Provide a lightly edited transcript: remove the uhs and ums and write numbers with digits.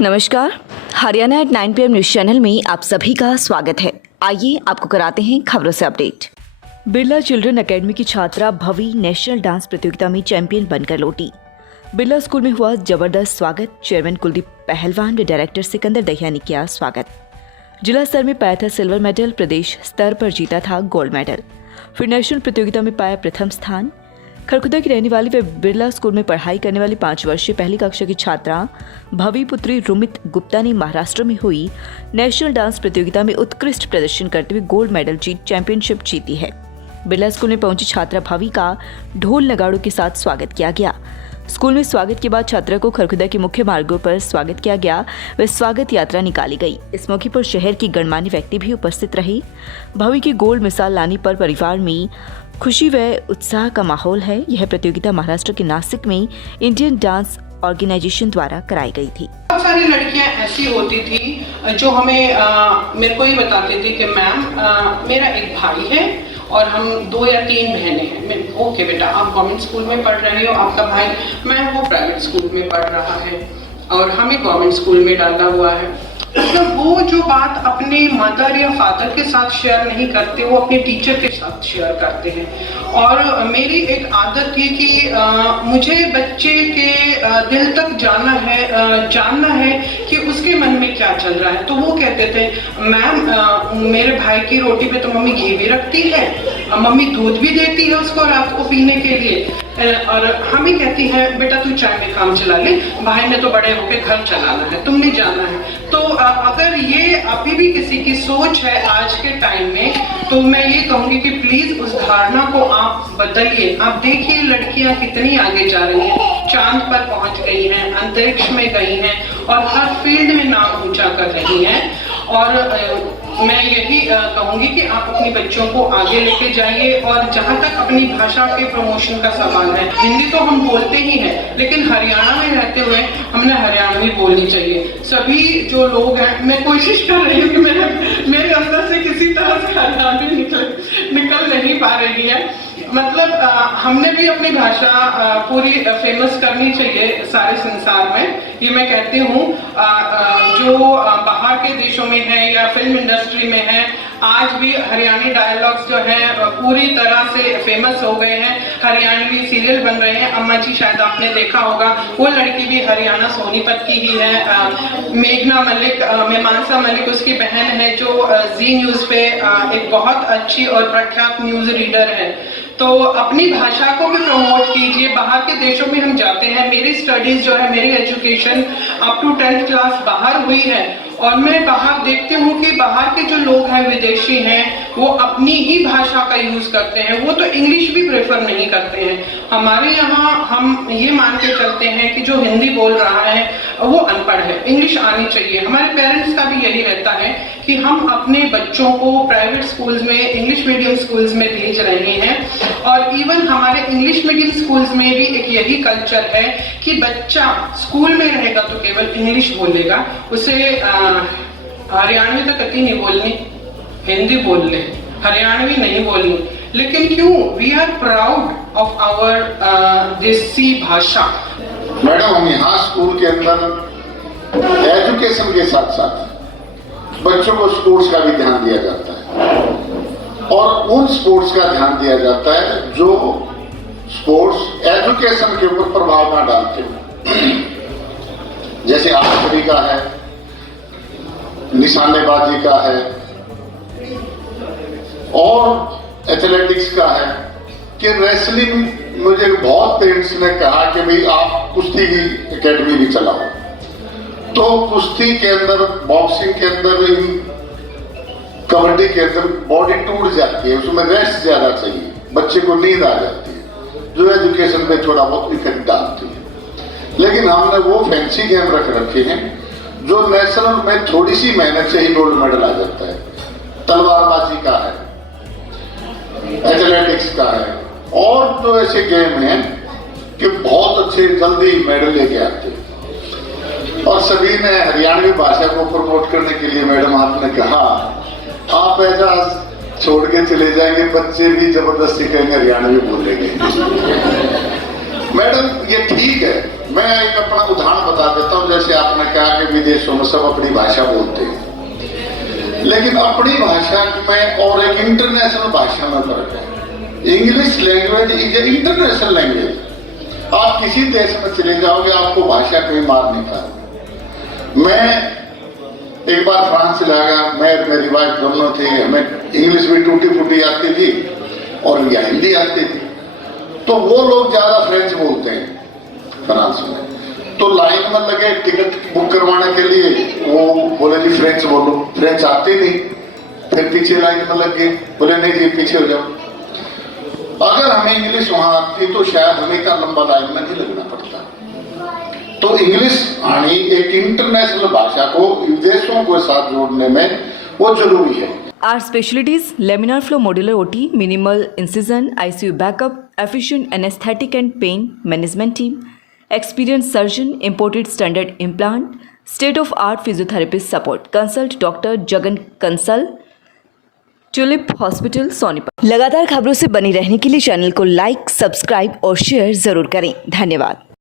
नमस्कार, Haryana at 9 PM news channel में आप सभी का स्वागत है। आइए आपको कराते हैं खबरों से अपडेट। बिरला चिल्ड्रन एकेडमी की छात्रा भवी नेशनल डांस प्रतियोगिता में चैंपियन बनकर लौटी। बिरला स्कूल में हुआ जबरदस्त स्वागत। चेयरमैन कुलदीप पहलवान व डायरेक्टर सिकंदर दहिया ने किया स्वागत। जिला स्तर में पाया था सिल्वर मेडल, प्रदेश स्तर पर जीता था गोल्ड मेडल, फिर नेशनल प्रतियोगिता में पाया प्रथम स्थान। खरखुदा की रहने वाली व बिरला स्कूल में पढ़ाई करने वाली 5 वर्षीय पहली कक्षा की छात्रा भवी पुत्री रुमित गुप्ता ने महाराष्ट्र में हुई नेशनल डांस प्रतियोगिता में उत्कृष्ट प्रदर्शन करते हुए गोल्ड मेडल जीत चैंपियनशिप जीती है। बिरला स्कूल में पहुंची छात्रा भवी का ढोल नगाड़ों के साथ स्वागत किया गया। स्कूल में स्वागत के बाद छात्रा को खरखुदा के मुख्य मार्गों पर स्वागत किया गया व स्वागत यात्रा निकाली गई। इस मौके पर शहर की गणमान्य व्यक्ति भी उपस्थित रहे। भवी की गोल्ड मिसाल लाने पर परिवार में खुशी व उत्साह का माहौल है। यह प्रतियोगिता महाराष्ट्र के नासिक में इंडियन डांस ऑर्गेनाइजेशन द्वारा कराई गई थी। बहुत सारी लड़कियां ऐसी होती थी जो हमें मेरे को ही बताती थी कि मैम मेरा एक भाई है और हम 2 या 3 बहनें हैं। ओके बेटा, आप गवर्नमेंट स्कूल में पढ़ रहे हो, आपका भाई मैं वो प्राइवेट स्कूल में पढ़ रहा है और हमें गवर्नमेंट स्कूल में डाला हुआ है। मतलब वो जो बात अपने मदर या फादर के साथ शेयर नहीं करते, वो अपने टीचर के साथ शेयर करते हैं। और मेरी एक आदत थी कि मुझे बच्चे के दिल तक जानना है कि उसके मन में क्या चल रहा है। तो वो कहते थे, मैम मेरे भाई की रोटी पे तो मम्मी घी भी रखती है, मम्मी दूध भी देती है उसको रात को पीने के लिए, और हम ही कहती है बेटा तू चाय में काम चला ले, भाई ने तो बड़े होके घर चलाना है, तुमने जाना है। तो अगर ये अभी भी किसी की सोच है आज के टाइम में, तो मैं ये कहूंगी कि प्लीज उस धारणा को आप बदलिए। आप देखिए लड़कियां कितनी आगे जा रही हैं, चांद पर पहुंच गई हैं, अंतरिक्ष में गई हैं और हर फील्ड में नाम ऊंचा कर रही हैं। और मैं यही कहूंगी कि आप अपने बच्चों को आगे लेके जाइए। और जहां तक अपनी भाषा के प्रमोशन का सवाल है, हिंदी तो हम बोलते ही हैं, लेकिन हरियाणा में रहते हुए हमने हरियाणवी बोलनी चाहिए। सभी जो लोग हैं, मैं कोशिश कर रही हूँ कि मेरे अंदर से किसी तरह से हरियाणवी निकल नहीं पा रही है। मतलब हमने भी अपनी भाषा पूरी फेमस करनी चाहिए सारे संसार में। ये मैं कहती हूँ जो बाहर के देशों में है या फिल्म इंडस्ट्री में है, आज भी हरियाणवी डायलॉग्स जो हैं पूरी तरह से फेमस हो गए हैं। हरियाणवी सीरियल बन रहे हैं। अम्मा जी शायद आपने देखा होगा, वो लड़की भी हरियाणा सोनीपत की ही है। मेघना मलिक, मीमांसा मलिक उसकी बहन है, जो जी न्यूज़ पे एक बहुत अच्छी और प्रख्यात न्यूज़ रीडर है। तो अपनी भाषा को भी प्रमोट कीजिए। बाहर के देशों में हम जाते हैं, मेरी स्टडीज जो है, मेरी education up to 10th class बाहर हुई है, और मैं बाहर देखती हूँ कि बाहर के जो लोग हैं, विदेशी हैं, वो अपनी ही भाषा का यूज करते हैं। वो तो इंग्लिश भी प्रेफर नहीं करते हैं। हमारे यहाँ हम ये मान के चलते हैं कि जो हिंदी बोल रहा है वो अनपढ़ है, इंग्लिश आनी चाहिए। हमारे पेरेंट्स का भी यही रहता है कि हम अपने बच्चों को प्राइवेट स्कूल्स में, इंग्लिश मीडियम स्कूल्स में भेज रहे हैं। और इवन हमारे इंग्लिश मीडियम स्कूल्स में भी एक यही कल्चर है कि बच्चा स्कूल में रहेगा तो केवल इंग्लिश बोलेगा, उसे हरियाणवी तो कभी नहीं बोलनी, हिंदी बोल ले, हरियाणवी नहीं बोलनी। लेकिन क्यों? We are proud of our देसी भाषा। मैडम, हम यहाँ स्कूल के अंदर एजुकेशन के साथ साथ बच्चों को स्पोर्ट्स का भी ध्यान दिया जाता है, और उन स्पोर्ट्स का ध्यान दिया जाता है जो स्पोर्ट्स एजुकेशन के ऊपर प्रभाव न डालते हो। जैसे आर्चरी का है, निशानेबाजी का है और एथलेटिक्स का है। कि रेसलिंग, मुझे बहुत पेरेंट्स ने कहा कि भाई आप कुश्ती की एकेडमी भी चलाओ। तो कुश्ती के अंदर, बॉक्सिंग के अंदर, कबड्डी के अंदर बॉडी टूट जाती है, उसमें रेस्ट ज्यादा चाहिए, बच्चे को नींद आ जाती है, जो एजुकेशन में थोड़ा बहुत इफेक्ट डालती है। लेकिन हमने वो फैंसी गेम रखे हैं जो नेशनल में थोड़ी सी मेहनत से ही गोल्ड मेडल आ जाता है। तलवारबाजी का है, एथलेटिक्स का है, और तो ऐसे गेम हैं कि बहुत अच्छे जल्दी मेडल लेके आते हैं। और सभी ने हरियाणवी भाषा को प्रमोट करने के लिए, मैडम आपने कहा आप ऐसा छोड़ के चले जाएंगे, बच्चे भी जबरदस्ती कहेंगे हरियाणवी बोलेंगे। मैडम ये ठीक है, मैं एक अपना उदाहरण बता देता हूँ। जैसे आपने कहा कि विदेशों में सब अपनी भाषा बोलते हैं, लेकिन अपनी भाषा में और एक इंटरनेशनल भाषा में फर्क है। English language is a international language. आप किसी देश में चले जाओगे, आपको भाषा कहीं मार नहीं पाएगी। मैं एक बार फ्रांस चला गया, मैं मेरी वाइफ दोनों थे, हमें इंग्लिश भी टूटी फूटी आती थी और या हिंदी आती थी। तो वो लोग ज्यादा फ्रेंच बोलते हैं फ्रांस में, तो लाइन में लगे टिकट बुक करवाने के लिए, वो बोले जी फ्रेंच बोलो, फ्रेंच आती नहीं। फिर पीछे लाइन में लग गए, बोले नहीं जी पीछे हो जाओ। अगर हमें इंग्लिश वहां आती तो शायद हमें इतना लंबा लाइन में नहीं लगना पड़ता। तो इंग्लिश आनी एक इंटरनेशनल भाषा को विदेशों के साथ जोड़ने में वो जरूरी है। Our specialties: laminar flow modular OT, minimal incision, ICU backup, efficient anesthetic and pain management team, experienced surgeon, imported standard implant, state-of-art physiotherapist support. Consult Dr. Jagan Kansal, tulip hospital Sonipat. लगातार खबरों से बनी रहने के लिए चैनल को like, subscribe और share जरूर करें। धन्यवाद।